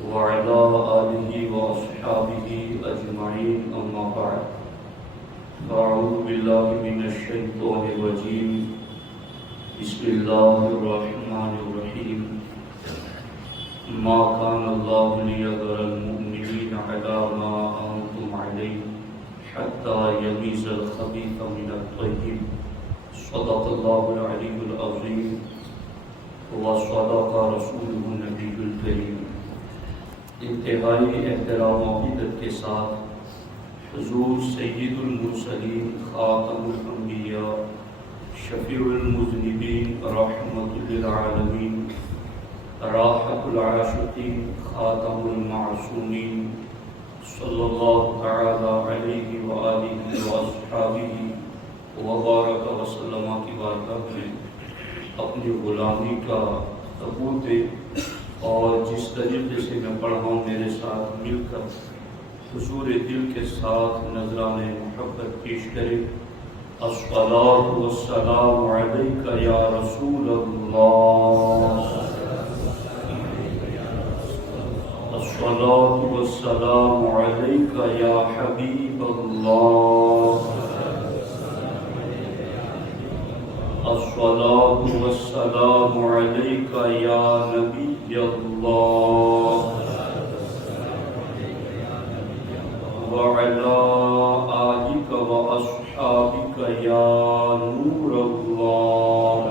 وعلى آله وأصحابه أجمعين أما بعد فأعوذ بالله من الشيطان الرجيم بسم الله الرحمن الرحيم ما كان الله ليذر المؤمنين على ما أنتم عليه حتى يميز الخبيث من الطيب صدق الله العلي العظيم وصدق رسوله النبي الكريم۔ انتہائی احترام و عقیدت کے ساتھ حضور سید المرسلین خاتم الانبیاء شفیع المذنبین رحمت للعالمین راحت العاشقین خاتم المعصومین صلی اللہ تعالی علیہ وآلہ واصحابہ وبارک وسلم کی بارگاہ میں اپنی غلامی کا ثبوت دے اور جس طریقے سے میں پڑھا ہوں میرے ساتھ مل کر حضور دل کے ساتھ نذران محبت پیش کرے۔ الصلاۃ والسلام علیک یا رسول اللہ، الصلاۃ والسلام علیک یا حبیب اللہ، الصلاۃ والسلام علیک یا نبی اللہ، وعلی آلک واصحابک یا نور اللہ،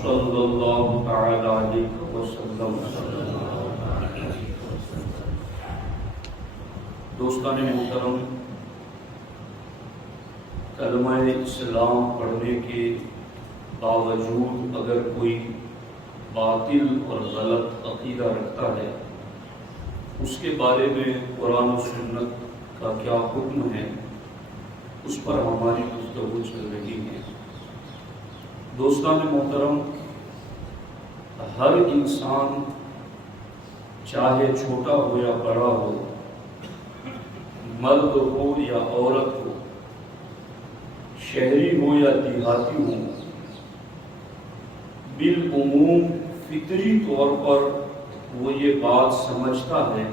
صلی اللہ تعالی علیہ وسلم۔ دوستان محترم، کلمہ اسلام پڑھنے کے باوجود اگر کوئی باطل اور غلط عقیدہ رکھتا ہے، اس کے بارے میں قرآن و سنت کا کیا حکم ہے، اس پر ہماری گفتگو چل رہی ہے۔ دوستان محترم، ہر انسان چاہے چھوٹا ہو یا بڑا ہو، مرد ہو یا عورت ہو، شہری ہو یا دیہاتی ہو، بالعموم فطری طور پر وہ یہ بات سمجھتا ہے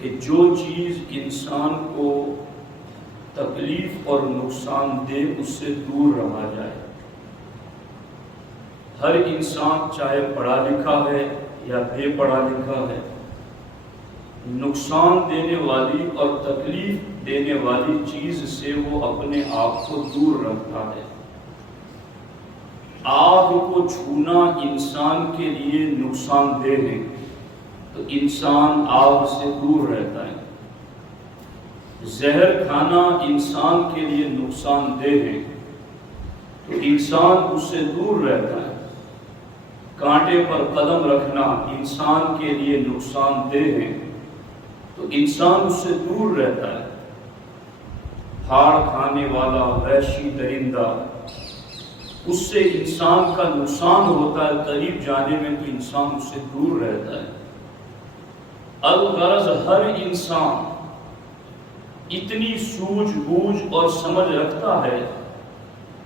کہ جو چیز انسان کو تکلیف اور نقصان دے اس سے دور رہا جائے۔ ہر انسان چاہے پڑھا لکھا ہے یا بے پڑھا لکھا ہے، نقصان دینے والی اور تکلیف دینے والی چیز سے وہ اپنے آپ کو دور رکھتا ہے۔ آگ کو چھونا انسان کے لیے نقصان دہ ہے تو انسان آگ سے دور رہتا ہے۔ زہر کھانا انسان کے لیے نقصان دہ ہے تو انسان اس سے دور رہتا ہے۔ کانٹے پر قدم رکھنا انسان کے لیے نقصان دہ ہے تو انسان اس سے دور رہتا ہے۔ پھاڑ کھانے والا وحشی درندہ، اس سے انسان کا نقصان ہوتا ہے، قریب جانے میں تو انسان اس سے دور رہتا ہے۔ الغرض ہر انسان اتنی سوجھ بوجھ اور سمجھ رکھتا ہے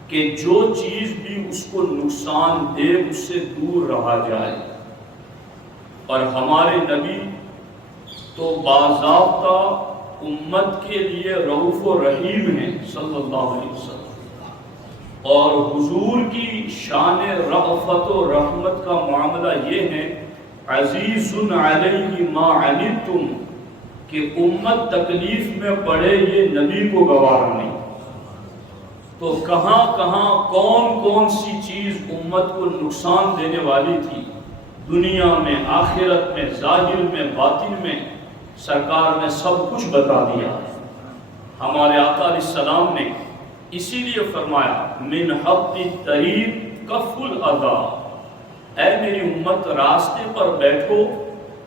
کہ جو چیز بھی اس کو نقصان دے اس سے دور رہا جائے، اور ہمارے نبی تو باضابطہ امت کے لیے رؤوف و رحیم ہیں صلی اللہ علیہ وسلم، اور حضور کی شان رأفت و رحمت کا معاملہ یہ ہے عزیز علیہ ما عنتم، کہ امت تکلیف میں پڑے یہ نبی کو گوارا نہیں۔ تو کہاں کہاں کون کون سی چیز امت کو نقصان دینے والی تھی، دنیا میں، آخرت میں، ظاہر میں، باطن میں، سرکار نے سب کچھ بتا دیا ہے۔ ہمارے آقا علیہ السلام نے اسی لیے فرمایا من حق الطریق کف الاذی، اے میری امت راستے پر بیٹھو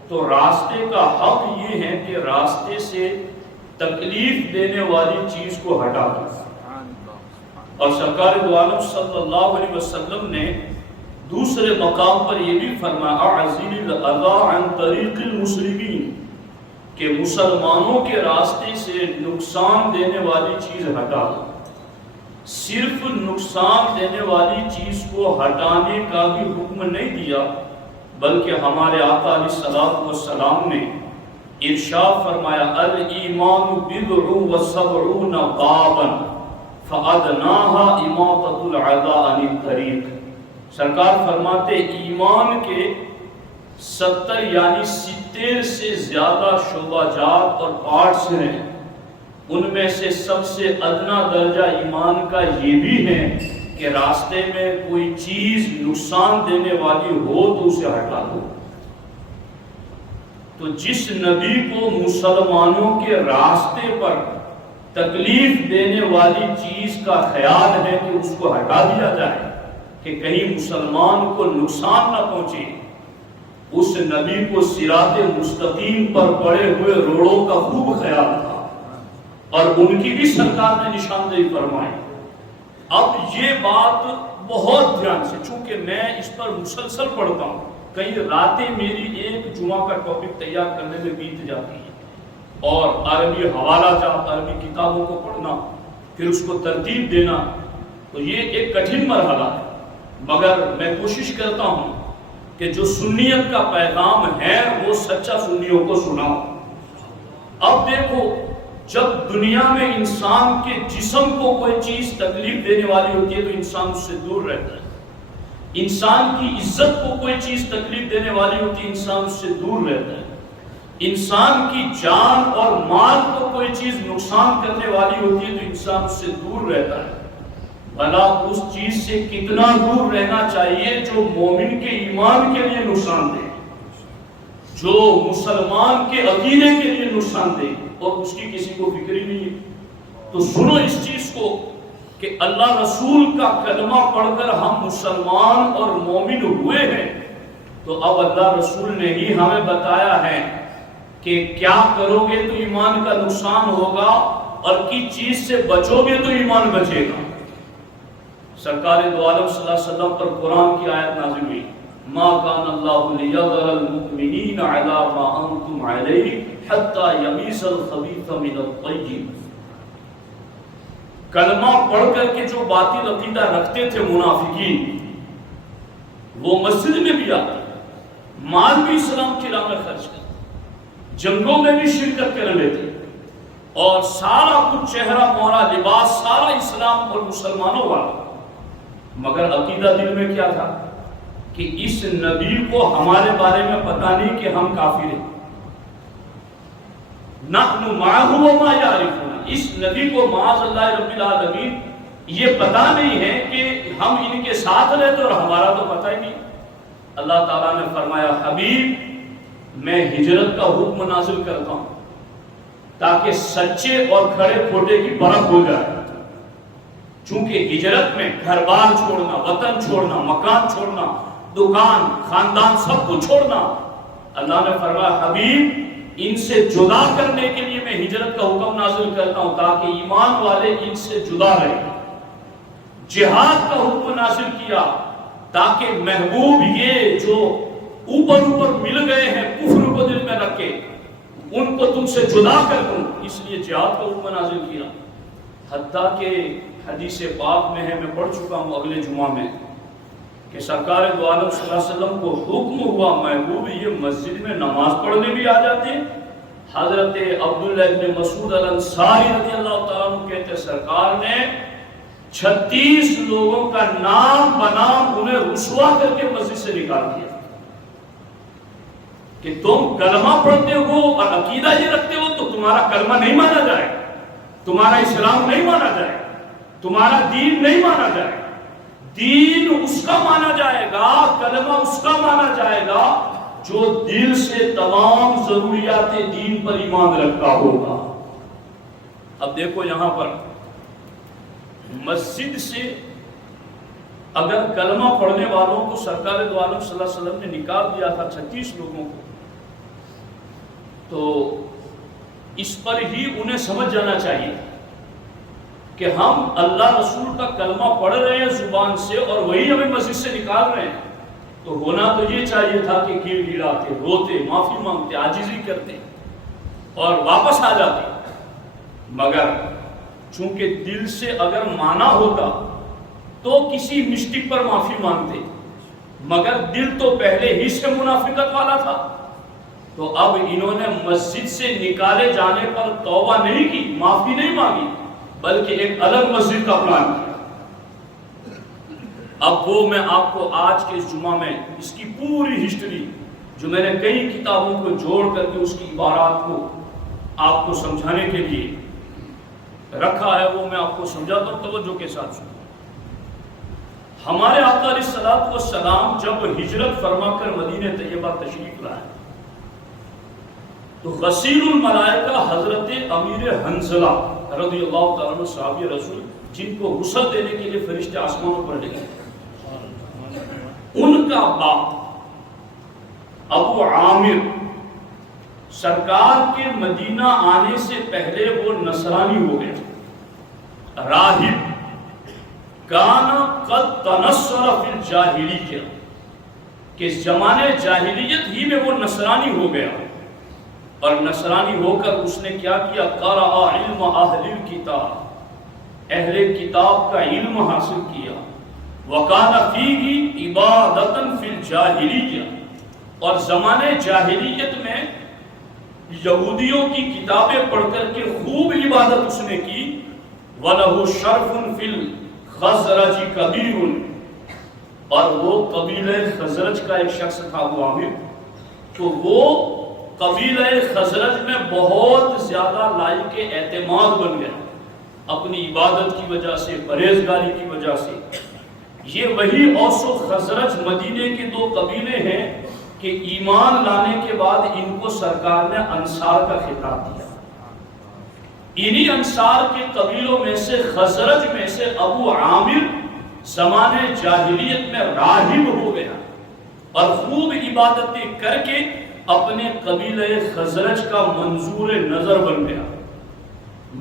تو راستے کا حق یہ ہے کہ راستے سے تکلیف دینے والی چیز کو ہٹا دو۔ اور سرکار دو عالم صلی اللہ علیہ وسلم نے دوسرے مقام پر یہ بھی فرمایا اعزل الاذی عن طریق المسلمین، کہ مسلمانوں کے راستے سے نقصان دینے والی چیز ہٹا دو۔ صرف نقصان دینے والی چیز کو ہٹانے کا بھی حکم نہیں دیا، بلکہ ہمارے آقا علیہ الصلوۃ والسلام نے ارشاد فرمایا الایمان بضع وسبعون بابا فادناها اماطۃ العداء عن الطریق۔ سرکار فرماتے ایمان کے 70 یعنی 70 سے زیادہ شعبہ جات اور پارٹس ہیں، ان میں سے سب سے ادنا درجہ ایمان کا یہ بھی ہے کہ راستے میں کوئی چیز نقصان دینے والی ہو تو اسے ہٹا دو۔ تو جس نبی کو مسلمانوں کے راستے پر تکلیف دینے والی چیز کا خیال ہے کہ اس کو ہٹا دیا جائے کہ کہیں مسلمان کو نقصان نہ پہنچے، اس نبی کو صراط مستقیم پر پڑے ہوئے روڑوں کا خوب خیال تھا اور ان کی بھی سرکار نے نشاندہی فرمائی۔ اب یہ بات بہت دھیان سے، چونکہ میں اس پر مسلسل پڑھتا ہوں، کئی راتیں میری ایک جمعہ کا ٹاپک تیار کرنے میں بیت جاتی ہے، اور عربی حوالہ جات، عربی کتابوں کو پڑھنا، پھر اس کو ترتیب دینا، تو یہ ایک کٹھن مرحلہ ہے، مگر میں کوشش کرتا ہوں کہ جو سنیت کا پیغام ہے وہ سچا سنیوں کو سناؤ۔ اب دیکھو، جب دنیا میں انسان کے جسم کو کوئی چیز تکلیف دینے والی ہوتی ہے تو انسان اس سے دور رہتا ہے، انسان کی عزت کو کوئی چیز تکلیف دینے والی ہوتی ہے انسان اس سے دور رہتا ہے، انسان کی جان اور مال کو کوئی چیز نقصان کرنے والی ہوتی ہے تو انسان اس سے دور رہتا ہے۔ بھلا اس چیز سے کتنا دور رہنا چاہیے جو مومن کے ایمان کے لیے نقصان دے، جو مسلمان کے عقیدے کے لیے نقصان دے، اور اس کی کسی کو فکر ہی نہیں ہے۔ تو سنو اس چیز کو کہ اللہ رسول کا کلمہ پڑھ کر ہم مسلمان اور مومن ہوئے ہیں، تو اب اللہ رسول نے ہی ہمیں بتایا ہے کہ کیا کرو گے تو ایمان کا نقصان ہوگا اور کس چیز سے بچو گے تو ایمان بچے گا۔ سرکار دو عالم صلی اللہ علیہ وسلم پر قرآن کی آیت نازل ہوئی، ما کان اللہ لیذر المؤمنین علی ما انتم علیہ حتی یمیز الخبیث من الطیب۔ کلمہ پڑھ کر کے جو باطل عقیدہ رکھتے تھے منافقین، وہ مسجد میں بھی آتے، مال بھی اسلام کی راہ میں خرچ کرتے، جنگوں میں بھی شرکت کر لیتے، اور سارا کچھ چہرہ مہرا لباس سارا اسلام اور مسلمانوں والا، مگر عقیدہ دل میں کیا تھا کہ اس نبی کو ہمارے بارے میں پتہ نہیں کہ ہم کافر ہیں، نحن معہ وما یعرفون، اس نبی کو معاذ اللہ رب العالمین یہ پتہ نہیں ہے کہ ہم ان کے ساتھ رہتے اور ہمارا تو پتہ ہی نہیں۔ اللہ تعالیٰ نے فرمایا حبیب میں ہجرت کا حکم نازل کرتا ہوں تاکہ سچے اور کھڑے کھوٹے کی پرکھ ہو جائے، چونکہ ہجرت میں گھر بار چھوڑنا، وطن چھوڑنا، مکان چھوڑنا، دکان خاندان سب کو چھوڑنا، اللہ نے فرمایا حبیب ان سے جدا کرنے کے لیے میں ہجرت کا حکم نازل کرتا ہوں تاکہ ایمان والے ان سے جدا رہیں۔ جہاد کا حکم نازل کیا تاکہ محبوب یہ جو اوپر مل گئے ہیں کفر کو دل میں رکھ کے ان کو تم سے جدا کر دوں، اس لیے جہاد کا حکم نازل کیا۔ حتیٰ کہ حدیث پاک میں ہے، میں پڑھ چکا ہوں اگلے جمعہ میں، کہ سرکار دو عالم صلی اللہ علیہ وسلم کو حکم ہوا محبوب یہ مسجد میں نماز پڑھنے بھی آ جاتے ہیں۔ حضرت عبداللہ ابن مسعود الانصاری رضی اللہ تعالیٰ عنہ کہتے سرکار نے 36 لوگوں کا نام بنام انہیں رسوا کر کے مسجد سے نکال دیا کہ تم کلمہ پڑھتے ہو اور عقیدہ یہ رکھتے ہو تو تمہارا کلمہ نہیں مانا جائے، تمہارا اسلام نہیں مانا جائے، تمہارا دین نہیں مانا جائے، دین اس کا مانا جائے گا، کلمہ اس کا مانا جائے گا جو دل سے تمام ضروریات دین پر ایمان رکھتا ہوگا۔ اب دیکھو یہاں پر مسجد سے اگر کلمہ پڑھنے والوں کو سرکار دو عالم صلی اللہ علیہ وسلم نے نکال دیا تھا 36 لوگوں کو، تو اس پر ہی انہیں سمجھ جانا چاہیے کہ ہم اللہ رسول کا کلمہ پڑھ رہے ہیں زبان سے اور وہی ہمیں مسجد سے نکال رہے ہیں، تو ہونا تو یہ چاہیے تھا کہ گڑ گڑاتے، روتے، معافی مانگتے، عاجزی کرتے اور واپس آ جاتے، مگر چونکہ دل سے اگر مانا ہوتا تو کسی مسٹک پر معافی مانگتے، مگر دل تو پہلے ہی سے منافقت والا تھا، تو اب انہوں نے مسجد سے نکالے جانے پر توبہ نہیں کی، معافی نہیں مانگی، بلکہ ایک الگ مسجد کا پلان کیا۔ اب وہ میں آپ کو آج کے اس جمعہ میں اس کی پوری ہسٹری جو میں نے کئی کتابوں کو جوڑ کر کے اس کی عبارات کو آپ کو سمجھانے کے لیے رکھا ہے، وہ میں آپ کو سمجھاتا ہوں، توجہ کے ساتھ سنیں۔ ہمارے آقا علیہ الصلوۃ والسلام جب ہجرت فرما کر مدینہ طیبہ تشریف لائے تو غسیل الملائکہ حضرت امیر حنظلہ رضی اللہ تعالیٰ عنہ صحابی رسول، جن کو غسل دینے کے لیے فرشتے آسمانوں پر لے گئے، ان کا باپ ابو عامر سرکار کے مدینہ آنے سے پہلے وہ نصرانی ہو گیا، راہب، کان قد تنصر فی الجاہلیہ، کہ زمانے جاہلیت ہی میں وہ نصرانی ہو گیا، اور نصرانی ہو کر اس نے کیا کیا، قرأ علم اہل الکتاب، اہل کتاب کا علم حاصل کیا، وَقَانَ فِيهِ عِبَادَةً فِي الْجَاهِلِيَّةِ، اور زمانے جاہلیت میں یہودیوں کی کتابیں پڑھ کر کے خوب عبادت اس نے کی، وَلَهُ شَرْفٌ فِي الْخَزْرَجِ كَبِيرٌ، اور وہ قبیلہ خزرج کا ایک شخص تھا ابو عامر، تو وہ قبیلہ خزرج میں بہت زیادہ لائق اعتماد بن گیا اپنی عبادت کی وجہ سے، پرہیزگاری کی وجہ سے۔ یہ وہی اوس و خزرج مدینے کے دو قبیلے ہیں کہ ایمان لانے کے بعد ان کو سرکار نے انصار کا خطاب دیا۔ انہی انصار کے قبیلوں میں سے خزرج میں سے ابو عامر زمانے جاہلیت میں راہب ہو گیا اور خوب عبادتیں کر کے اپنے قبیلہ خزرج کا منظور نظر بن گیا۔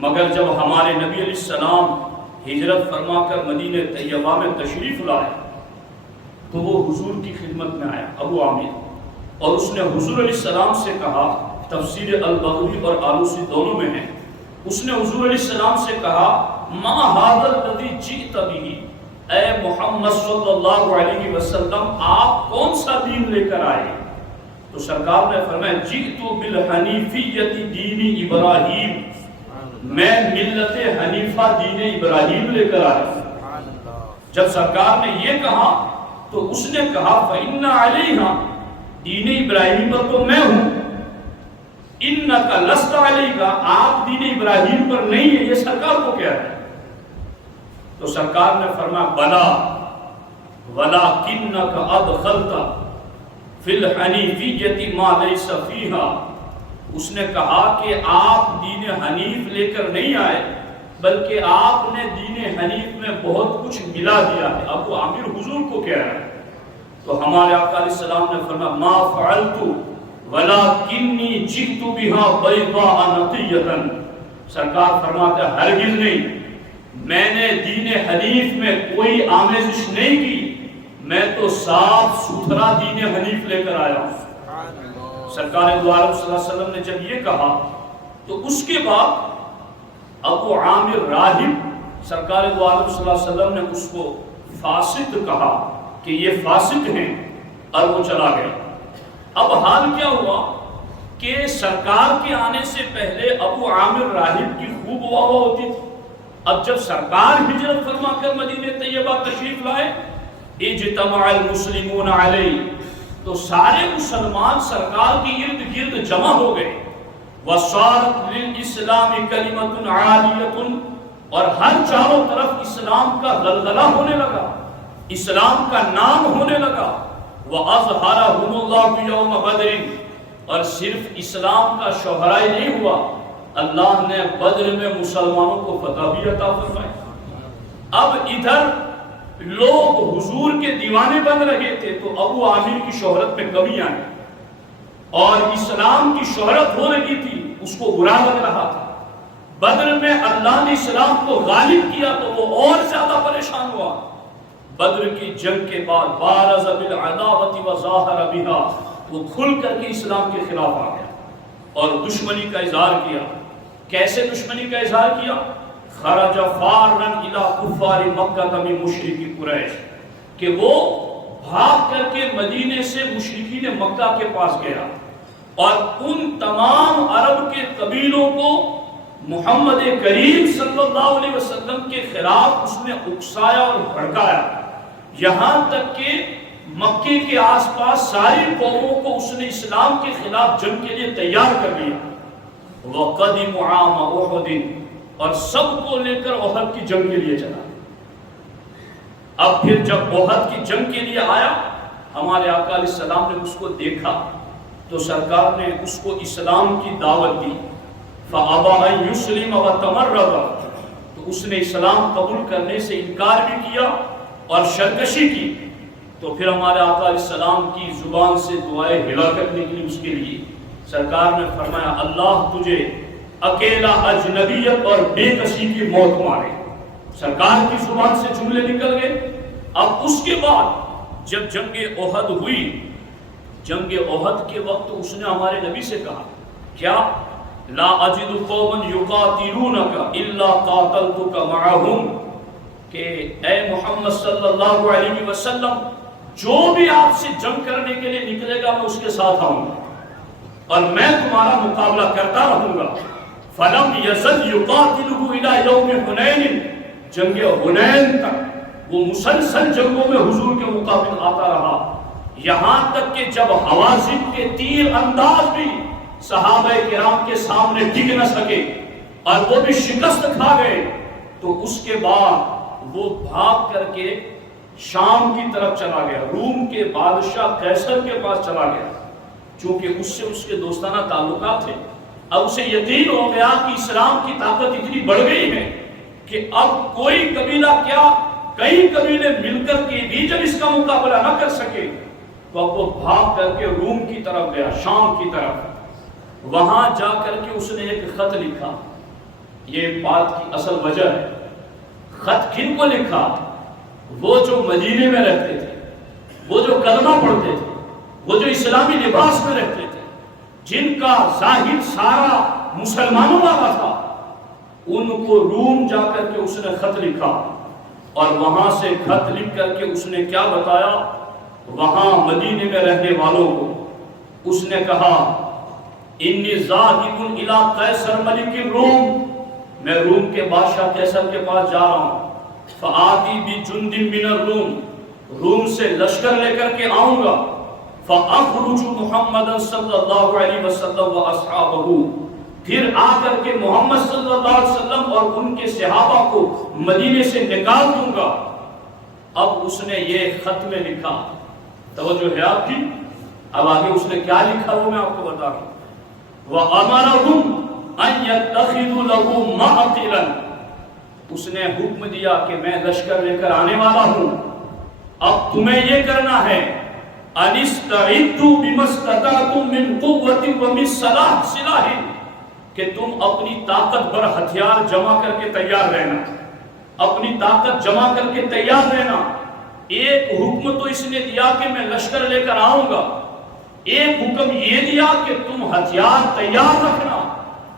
مگر جب ہمارے نبی علیہ السلام ہجرت فرما کر مدینہ طیبہ میں تشریف لائے تو وہ حضور کی خدمت میں آیا ابو عامر، اور اس نے حضور علیہ السلام سے کہا، تفسیر البغوی اور آلوسی دونوں میں ہے، اس نے حضور علیہ السلام سے کہا، ما ھذا الذی جئت بہ، اے محمد صلی اللہ علیہ وسلم آپ کون سا دین لے کر آئے؟ تو سرکار نے فرمایا، جئت بالحنیفیۃ دین ابراہیم، میں ملت حنیفہ دین ابراہیم لے کر آیا۔ جب سرکار نے یہ کہا تو اس نے کہا، فإن علیہ، دین ابراہیم پر تو میں ہوں، انک لست علیہ، آپ دین ابراہیم پر نہیں ہے، یہ سرکار کو کہہ رہا ہے۔ تو سرکار نے فرمایا، بلا ولکنک ادخلت فی الحنیفیۃ ما لیس فیہا، اس نے کہا کہ آپ دین حنیف لے کر نہیں آئے بلکہ آپ نے دین حنیف میں بہت کچھ ملا دیا ہے۔ ابو عامر حضور کو کہہ رہا ہے۔ تو ہمارے آقا علیہ السلام نے فرمایا، ما فعلت ولکنی جئت بها بیضاء نقیۃ، سرکار فرماتے ہیں ہرگز نہیں، میں نے دین حنیف میں کوئی آمیزش نہیں کی، میں تو صاف ستھرا دین حنیف لے کر آیا ہوں۔ سرکار دو عالم صلی اللہ علیہ وسلم نے جب یہ کہا تو اس کے بعد ابو عامر راہب، سرکار دو عالم صلی اللہ علیہ وسلم نے اس کو فاسق کہا کہ یہ فاسق ہیں، اور وہ چلا گیا۔ اب حال کیا ہوا کہ سرکار کے آنے سے پہلے ابو عامر راہب کی خوب واہ ہوتی تھی۔ اب جب سرکار ہجرت فرما کر مدینہ طیبہ تشریف لائے، اجتمع المسلمون علیہ، تو سارے مسلمان سرکار کی ارد گرد جمع ہو گئے، وَصَارَتْ لِلْإِسْلَامِ كَلِمَةٌ عَالِيَةٌ، اور ہر چاروں طرف اسلام کا غلغلہ ہونے لگا، اسلام کا نام ہونے لگا، وَأَظْهَرَهُمُ اللَّهُ يَوْمَ بَدْرٍ، اور صرف اسلام کا شہرائے نہیں ہوا، اللہ نے بدر میں مسلمانوں کو فتح بھی عطا فرمائی۔ اب ادھر لوگ حضور کے دیوانے بن رہے تھے تو ابو عامر کی شہرت میں کمی آئی، اور اسلام کی شہرت ہو رہی تھی، اس کو برا لگ رہا تھا۔ بدر میں اللہ نے اسلام کو غالب کیا تو وہ اور زیادہ پریشان ہوا۔ بدر کی جنگ کے بعد بارز بالعداوۃ وظاہر بها، وہ کھل کر کے اسلام کے خلاف آ گیا اور دشمنی کا اظہار کیا۔ کیسے دشمنی کا اظہار کیا؟ خرج فارا الی کفار مکہ من مشرکی قریش، کہ وہ بھاگ کر کے مدینے سے مشرکین مکہ کے پاس گیا اور ان تمام عرب کے قبیلوں کو محمد کریم صلی اللہ علیہ وسلم کے خلاف اس نے اکسایا اور بھڑکایا، یہاں تک کہ مکے کے آس پاس ساری قوموں کو اس نے اسلام کے خلاف جنگ کے لیے تیار کر لیا۔ وَقَدِمُ عَامَ أُحُدٍ، اور سب کو لے کر احد کی جنگ کے لیے چلا۔ اب پھر جب احد کی جنگ کے لیے آیا، ہمارے آقا علیہ السلام نے اس کو دیکھا تو سرکار نے اس کو اسلام کی دعوت دی۔ فَأَبَى أَن يُسْلِمَ وَتَمَرَّدَ، تو اس نے اسلام قبول کرنے سے انکار بھی کیا اور سرکشی کی۔ تو پھر ہمارے آقا علیہ السلام کی زبان سے دعائیں ہلاکت نکلی اس کے لیے۔ سرکار نے فرمایا اللہ تجھے اکیلا اجنبیت اور بے کسی کی موت مارے۔ سرکار کی زبان سے جملے نکل گئے۔ اب اس کے بعد جب جنگ احد ہوئی، جنگ احد کے وقت اس نے ہمارے نبی سے کہا کیا لا اجد قوما یقاتلونک الا قاتلتک معهم، کہ اے محمد صلی اللہ علیہ وسلم جو بھی آپ سے جنگ کرنے کے لیے نکلے گا میں اس کے ساتھ آؤں گا اور میں تمہارا مقابلہ کرتا رہوں گا۔ فلم یزل یقاتلہ الی یوم حنین، جنگ حنین تک وہ مسلسل جنگوں میں حضور کے مقابل آتا رہا، یہاں تک کہ جب حوازن کے تیر انداز بھی صحابہ کرام کے سامنے ٹک نہ سکے اور وہ بھی شکست کھا گئے، تو اس کے بعد وہ بھاگ کر کے شام کی طرف چلا گیا، روم کے بادشاہ قیصر کے پاس چلا گیا، چونکہ اس سے اس کے دوستانہ تعلقات تھے۔ اب اسے یقین ہو گیا کہ اسلام کی طاقت اتنی بڑھ گئی ہے کہ اب کوئی قبیلہ کیا کئی قبیلے مل کر کے بھی جب اس کا مقابلہ نہ کر سکے، تو اب وہ بھاگ کر کے روم کی طرف گیا، شام کی طرف۔ وہاں جا کر کے اس نے ایک خط لکھا، یہ بات کی اصل وجہ ہے۔ خط کن کو لکھا؟ وہ جو مدینے میں رہتے تھے، وہ جو کلمہ پڑھتے تھے، وہ جو اسلامی لباس میں رہتے تھے، جن کا ظاہر سارا مسلمانوں والا تھا، ان کو روم جا کر کے اس نے خط لکھا اور وہاں سے خط لکھ کر کے اس نے کیا بتایا؟ وہاں مدینے میں رہنے والوں کو اس نے کہا انی ذاہب الی قیصر ملک الروم، میں روم کے بادشاہ قیصر کے پاس جا رہا ہوں، فآتی بجند من الروم، روم سے لشکر لے کر کے آؤں گا، فاخرج محمد صلی اللہ علیہ وسلم واصحابہ، پھر آ کر کے محمد صلی اللہ علیہ وسلم اور ان کے صحابہ کو مدینے سے نکال دوں گا۔ اب اس نے یہ خط میں لکھا، توجہ ہے آپ کی، اب آگے اس نے کیا لکھا وہ میں آپ کو بتا رہا ہوں۔ وَأَمَرَهُمْ أَن يَتَّخِذُوا لَهُ مَعْقِلًا، اس نے حکم دیا کہ میں لشکر لے کر آنے والا ہوں، اب تمہیں یہ کرنا ہے أَنِ اسْتَعِدُّوا بِمَا اسْتَطَعْتُم مِّن قُوَّةٍ وَمِن سِلَاحٍ، کہ تم اپنی طاقت بھر ہتھیار جمع کر کے تیار رہنا، اپنی طاقت جمع کر کے تیار رہنا۔ ایک حکم تو اس نے دیا کہ میں لشکر لے کر آؤں گا، ایک حکم یہ دیا کہ تم ہتھیار تیار رکھنا،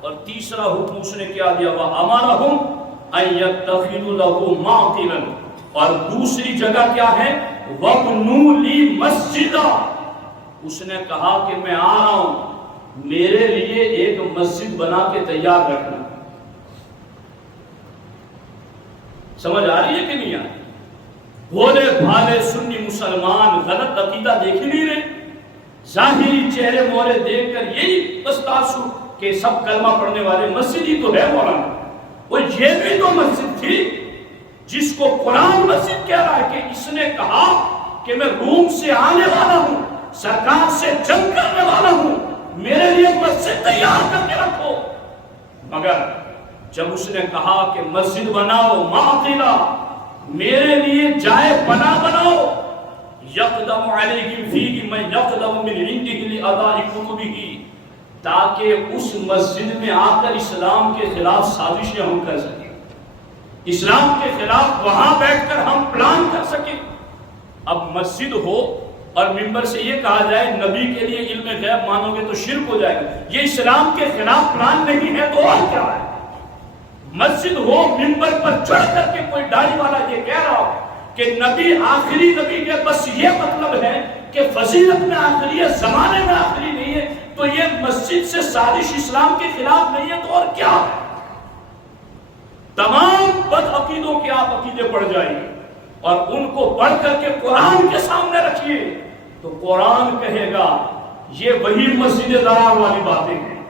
اور تیسرا حکم اس نے کیا دیا؟ وَأَمَرَهُمْ أَن يَتَّخِذُوا لَهُ مَعْقِلًا، اور دوسری جگہ کیا ہے؟ وَابْنُوا لِي مَسْجِدًا، اس نے کہا کہ میں آ رہا ہوں، میرے لیے ایک مسجد بنا کے تیار رکھنا۔ سمجھ آ رہی ہے کہ نہیں آ رہی؟ بھولے بھالے سنی مسلمان غلط عقیدہ دیکھ نہیں رہے، ظاہری چہرے مورے دیکھ کر یہی بس تاثر کہ سب کلمہ پڑھنے والے مسجد ہی تو ہے مولانا، وہ یہ بھی تو مسجد تھی جس کو قرآن مسجد کہہ رہا ہے کہ اس نے کہا کہ میں روم سے آنے والا ہوں، سرکار سے جنگ کرنے والا ہوں، میرے لیے مسجد تیار کر کے رکھو۔ مگر جب اس نے کہا کہ مسجد بناؤ معقلہ، میرے لیے جائے بنا بناؤ، یقدم علیہم فیہ من یقدم من عنده لأداء کتبہ، تاکہ اس مسجد میں آ کر اسلام کے خلاف سازشیں ہم کر سکیں، اسلام کے خلاف وہاں بیٹھ کر ہم پلان کر سکیں۔ اب مسجد ہو اور ممبر سے یہ کہا جائے نبی کے لیے علم غیب مانو گے تو شرک ہو جائے گا، یہ اسلام کے خلاف پلان نہیں ہے تو اور کیا ہے؟ مسجد ہو منبر پر چڑھ کر کے کوئی داڑھی والا یہ کہہ رہا ہو کہ نبی آخری نبی کے بس یہ مطلب ہے کہ فضیلت میں آخری ہے، زمانے میں آخری نہیں ہے، تو یہ مسجد سے سازش اسلام کے خلاف نہیں ہے تو اور کیا ہے؟ تمام بد عقیدوں کے آپ عقیدے پڑھ جائیے اور ان کو پڑھ کر کے قرآن کے سامنے رکھیے تو قرآن کہے گا یہ وہی مسجد ضرار والی باتیں ہیں،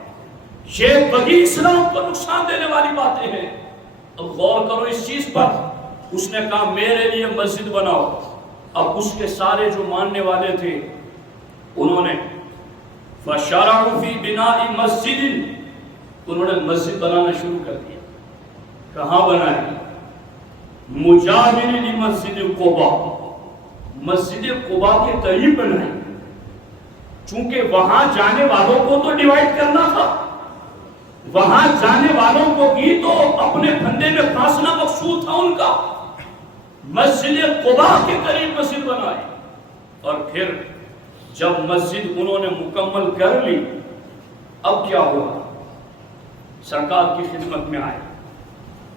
یہ وہی اسلام کو نقصان دینے والی باتیں ہیں۔ اب غور کرو اس چیز پر، اس نے کہا میرے لیے مسجد بناؤ۔ اب اس کے سارے جو ماننے والے تھے انہوں نے فَشَرَعُوا فِي بِنَاءِ مَسْجِدٍ، انہوں نے مسجد بنانا شروع کر دیا۔ کہاں بنائی؟ مجاور لمسجد قباء، مسجد قباء کے قریب بنائی، چونکہ وہاں جانے والوں کو تو ڈیوائیڈ کرنا تھا، وہاں جانے والوں کو بھی تو اپنے پھندے میں پھانسنا مقصود تھا ان کا۔ مسجد قباء کے قریب مسجد بنائی، اور پھر جب مسجد انہوں نے مکمل کر لی، اب کیا ہوا؟ سرکار کی خدمت میں آئے۔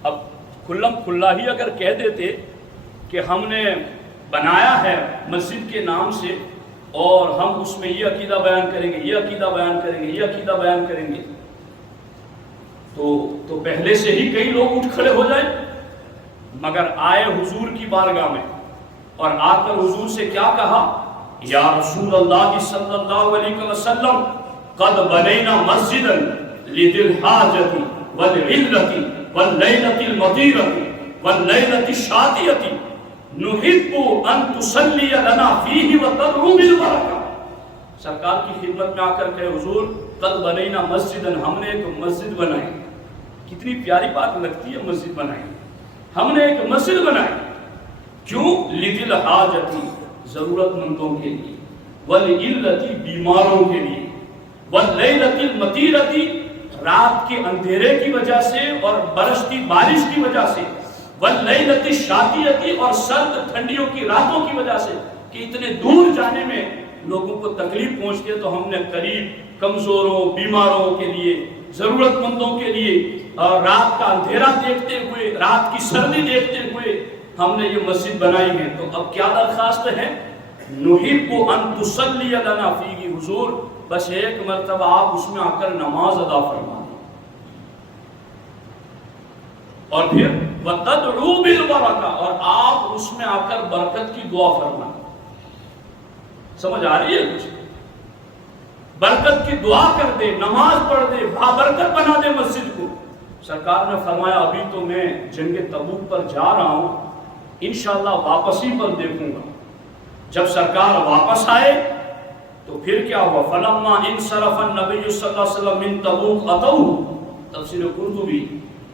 اب کھلم کھلا ہی اگر کہہ دیتے کہ ہم نے بنایا ہے مسجد کے نام سے اور ہم اس میں یہ عقیدہ بیان کریں گے، یہ عقیدہ بیان کریں گے، یہ عقیدہ بیان کریں گے، تو پہلے سے ہی کئی لوگ اٹھ کھڑے ہو جائیں۔ مگر آئے حضور کی بارگاہ میں اور آ کر حضور سے کیا کہا؟ یا رسول اللہ صلی اللہ علیہ وسلم قد بنینا مسجدا لذی الحاجۃ والعلۃ واللیلۃ المطیرۃ واللیلۃ الشاتیۃ نحب ان تصلی لنا فیہ وتدعو بالبرکہ۔ سرکار کی خدمت میں آ کر کہے حضور قد بنینا مسجدا، ہم نے ایک مسجد بنائی۔ کتنی پیاری بات لگتی ہے مسجد بنائی، ہم نے ایک مسجد بنائی، کیوں؟ لذی الحاجۃ، ضرورت مندوں کے لیے، والعلۃ، بیماروں کے لیے، واللیلۃ المطیرۃ، رات کے اندھیرے کی وجہ سے اور برستی بارش کی وجہ سے، واللیلۃ الشاتیۃ، اور سرد ٹھنڈیوں کی راتوں کی وجہ سے، کہ اتنے دور جانے میں لوگوں کو تکلیف پہنچتی ہے، تو ہم نے قریب کمزوروں، بیماروں کے لیے، ضرورت مندوں کے لیے، اور رات کا اندھیرا دیکھتے ہوئے، رات کی سردی دیکھتے ہوئے ہم نے یہ مسجد بنائی ہے۔ تو اب کیا درخواست ہے؟ نحب ان تصلی لنا فیہ، حضور بس ایک مرتبہ آپ اس میں آ کر نماز ادا فرما دیں، اور پھر وتدعو بالبرکہ، اور آپ اس میں آ کر برکت کی دعا فرمائیں۔ سمجھ آ رہی ہے کچھ؟ برکت کی دعا کر دے، نماز پڑھ دے، بابرکت بنا دے مسجد کو۔ سرکار نے فرمایا ابھی تو میں جنگ تبوک پر جا رہا ہوں، انشاءاللہ واپسی پر دیکھوں گا۔ جب سرکار واپس آئے تو پھر کیا ہوا؟ فلما انصرف النبی صلی اللہ علیہ وسلم من تبوک اتوہ، تفسیر قرطبی،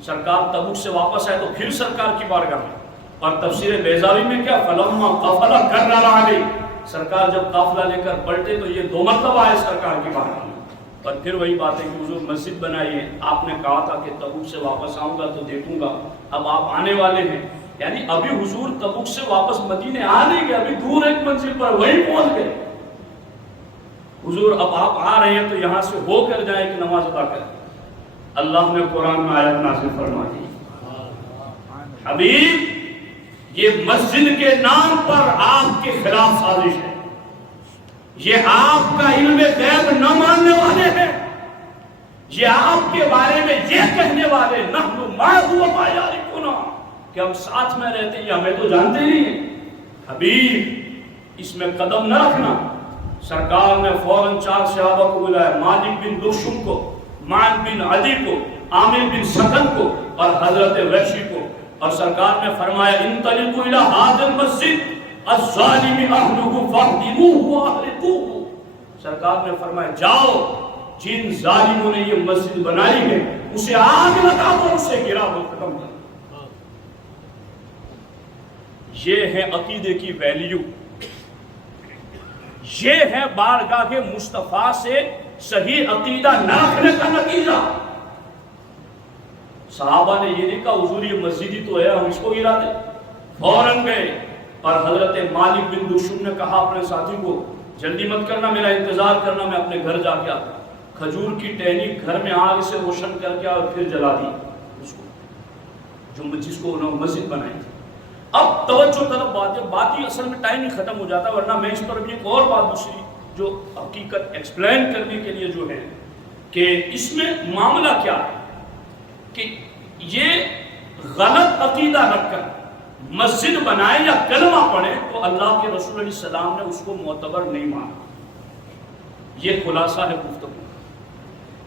سرکار تبوک سے واپس آئے تو پھر سرکار کی بارگاہ میں، اور تفسیر بیضاوی میں کیا؟ فلما قفل کرر علیہ، سرکار جب قافلہ لے کر پلٹے تو یہ 2 مرتبہ آئے سرکار کی بارگاہ میں۔ اور پھر وہی بات ہے کہ حضور مسجد بنائیے، آپ نے کہا تھا کہ تبوک سے واپس آؤں گا تو دیکھوں گا، اب آپ آنے والے ہیں، یعنی ابھی حضور تبوک سے واپس مدینے آ نہیں گئے، ابھی دور ایک منزل پر وہیں پہنچ گئے۔ حضور اب آپ آ رہے ہیں تو یہاں سے ہو کر جائیں کہ نماز ادا کریں۔ اللہ نے قرآن میں آیت نازل فرما دی، حبیب یہ مسجد کے نام پر آپ کے خلاف سازش ہے، یہ آپ کا علم غیب نہ ماننے والے ہیں، یہ آپ کے بارے میں یہ کہنے والے نحن معہ وما یعرفنا، کہ ہم ساتھ میں رہتے ہیں، یہ ہمیں تو جانتے نہیں ہیں۔ حبیب اس میں قدم نہ رکھنا۔ سرکار نے فوراً 4 صحابہ کو بلایا، مالک بن دشم کو، معن بن عدی کو، عامر بن سکن کو اور حضرت وحشی کو، اور سرکار نے فرمایا انطلقوا الی ھذا المسجد الظالم اہلہ فاہدموہ واحرقوہ، سرکار نے فرمایا جاؤ جن ظالموں نے یہ مسجد بنائی ہے اسے آگ لگا دو، اسے گرا دو، ختم کر۔ یہ ہے عقیدے کی ویلیو، یہ ہے بارگاہ مصطفیٰ سے صحیح عقیدہ نہ رکھنے کا نتیجہ۔ صحابہ نے یہ نہیں کہا حضور یہ مسجد ہی تو ہے ہم اس کو گرا دیں، فوراً گئے، اور حضرت مالک بن دشم نے کہا اپنے ساتھی کو جلدی مت کرنا، میرا انتظار کرنا، میں اپنے گھر جا کے آتا۔ کھجور کی ٹہنی گھر میں آگ سے روشن کر کے اور پھر جلا دی اس کو۔ جس کو انہوں نے مسجد بنائی تھی. اب توجہ طلب بات ہی اصل میں ٹائم ہی ختم ہو جاتا، ورنہ میں اس پر بھی ایک اور بات دوسری جو حقیقت ایکسپلین کرنے کے لیے جو ہے کہ اس میں معاملہ کیا ہے کہ یہ غلط عقیدہ رکھ کر مسجد بنائے یا کلمہ پڑھے تو اللہ کے رسول علیہ السلام نے اس کو معتبر نہیں مانا. یہ خلاصہ ہے گفتگو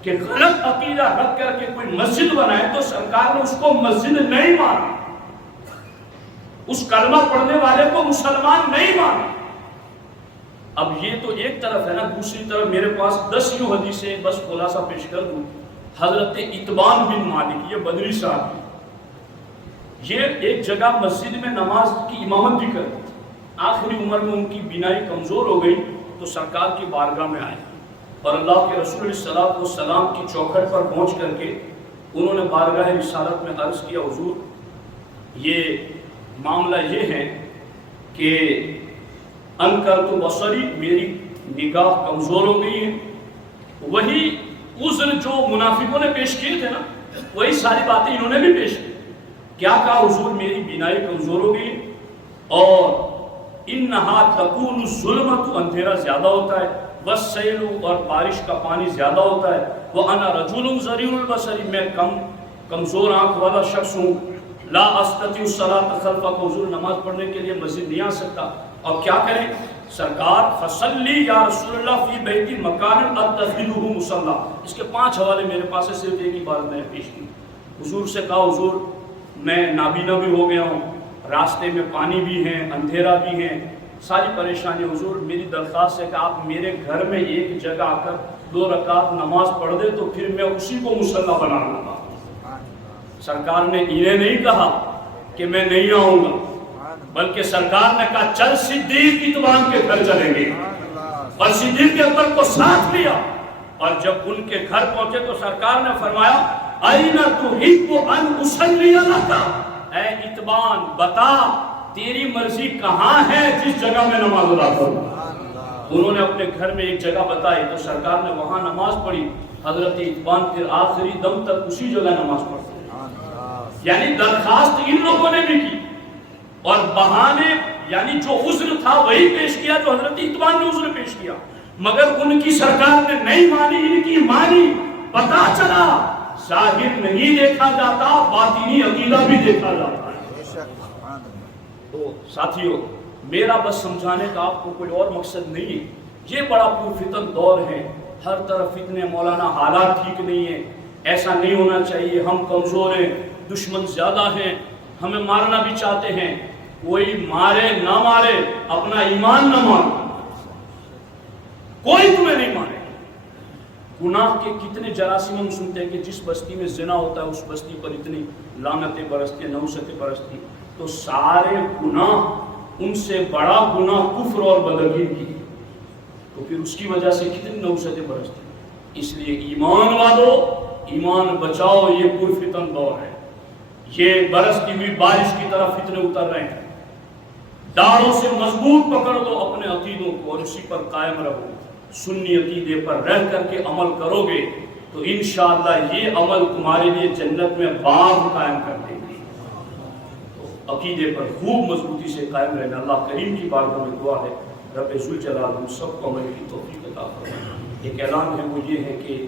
کہ غلط عقیدہ رکھ کر کے کوئی مسجد بنائے تو سرکار نے اس کو مسجد نہیں مانا، اس کلمہ پڑھنے والے کو مسلمان نہیں مانا. اب یہ تو ایک طرف ہے نا، دوسری طرف میرے پاس 10 یوں حدیثیں بس خلاصہ پیش کر دوں. حضرت اتبان بن مالک، یہ بدری صاحب ہیں، یہ ایک جگہ مسجد میں نماز کی امامت بھی کرتے تھے. آخری عمر میں ان کی بینائی کمزور ہو گئی تو سرکار کی بارگاہ میں آئے اور اللہ کے رسول علیہ السلام کی چوکھٹ پر پہنچ کر کے انہوں نے بارگاہ رسالت میں عرض کیا، حضور یہ معاملہ یہ ہے کہ انکرت بصری، میری نگاہ کمزور ہو گئی ہے. وہی عذر جو منافقوں نے پیش کیے تھے نا، وہی ساری باتیں انہوں نے بھی پیش کی. کیا کہا حضور میری بینائی کمزور ہو گئی اور انہا تکون الظلمۃ، اندھیرا زیادہ ہوتا ہے، والسیل، اور بارش کا پانی زیادہ ہوتا ہے، وانا رجل ضریع البصر، میں کمزور آنکھ والا شخص ہوں، لا استطیع الصلاۃ خلفک، حضور نماز پڑھنے کے لیے مسجد نہیں آ سکتا. اور کیا کریں سرکار؟ فصلی یا رسول اللہ فی بیتی مکان اتخذہ مصلی. اس کے 5 حوالے میرے پاس ہے، صرف ایک ہی بات میں نے پیش کی. حضور سے کہا حضور میں نابینا بھی ہو گیا ہوں، راستے میں پانی بھی ہے، اندھیرا بھی ہے، ساری پریشانی. حضور میری درخواست ہے کہ آپ میرے گھر میں ایک جگہ آ کر 2 رکعت نماز پڑھ دے تو پھر میں اسی کو مصلی بنا لوں گا. سرکار نے انہیں نہیں کہا کہ میں نہیں آؤں گا، بلکہ سرکار نے کہا چل صدیق اتبان کے گھر چلیں گے، اور صدیق کے اکبر کو ساتھ لیا. اور جب ان کے گھر پہنچے تو سرکار نے فرمایا اَيْنَ تُحِبُّ أَنْ أُصَلِّيَ لَكَ، اے اتبان بتا تیری مرضی کہاں ہے جس جگہ میں نماز ادا کروں. انہوں نے اپنے گھر میں ایک جگہ بتائی تو سرکار نے وہاں نماز پڑھی. حضرت اتبان پھر آخری دم تک اسی جگہ نماز پڑھتے، یعنی درخواست ان لوگوں نے بھی کی اور بہانے یعنی جو عذر تھا وہی پیش کیا جو حضرت اتبان نے عذر پیش کیا، مگر ان کی سرکار نے نہیں مانی، ان کی مانی. پتا چلا ظاہر نہیں دیکھا جاتا، باطنی عقیدہ بھی دیکھا جاتا ہے. تو ساتھیو میرا بس سمجھانے کا آپ کو کوئی اور مقصد نہیں ہے. یہ بڑا پرفتن دور ہے، ہر طرف فتنے، مولانا حالات ٹھیک نہیں ہیں، ایسا نہیں ہونا چاہیے، ہم کمزور ہیں، دشمن زیادہ ہیں، ہمیں مارنا بھی چاہتے ہیں. کوئی مارے نہ مارے اپنا ایمان نہ مارو، کوئی تمہیں نہیں مارے. گناہ کے کتنے جراثیم ہم سنتے ہیں کہ جس بستی میں زنا ہوتا ہے اس بستی پر اتنی لعنتیں برستی ہیں، نحوستیں برستی. تو سارے گناہ، ان سے بڑا گناہ کفر اور بدعقیدگی کی، تو پھر اس کی وجہ سے کتنی نحوستیں برستی. اس لیے ایمان والو ایمان بچاؤ، یہ پرفتن دور ہے. یہ برستی ہوئی بارش کی طرح فتنے اتر رہے ہیں. داڑوں سے مضبوط پکڑ دو اپنے عقیدوں کو اور اسی پر قائم رہو. سنی عقیدے پر رہ کر کے عمل کرو گے تو انشاءاللہ یہ عمل تمہارے لیے جنت میں باب قائم کر دیں گے. تو عقیدے پر خوب مضبوطی سے قائم رہنا. اللہ کریم کی بارگاہ میں دعا ہے رب ذوالجلال ہم سب کو عمل کی توفیق عطا فرمائے. ایک اعلان ہے وہ یہ ہے کہ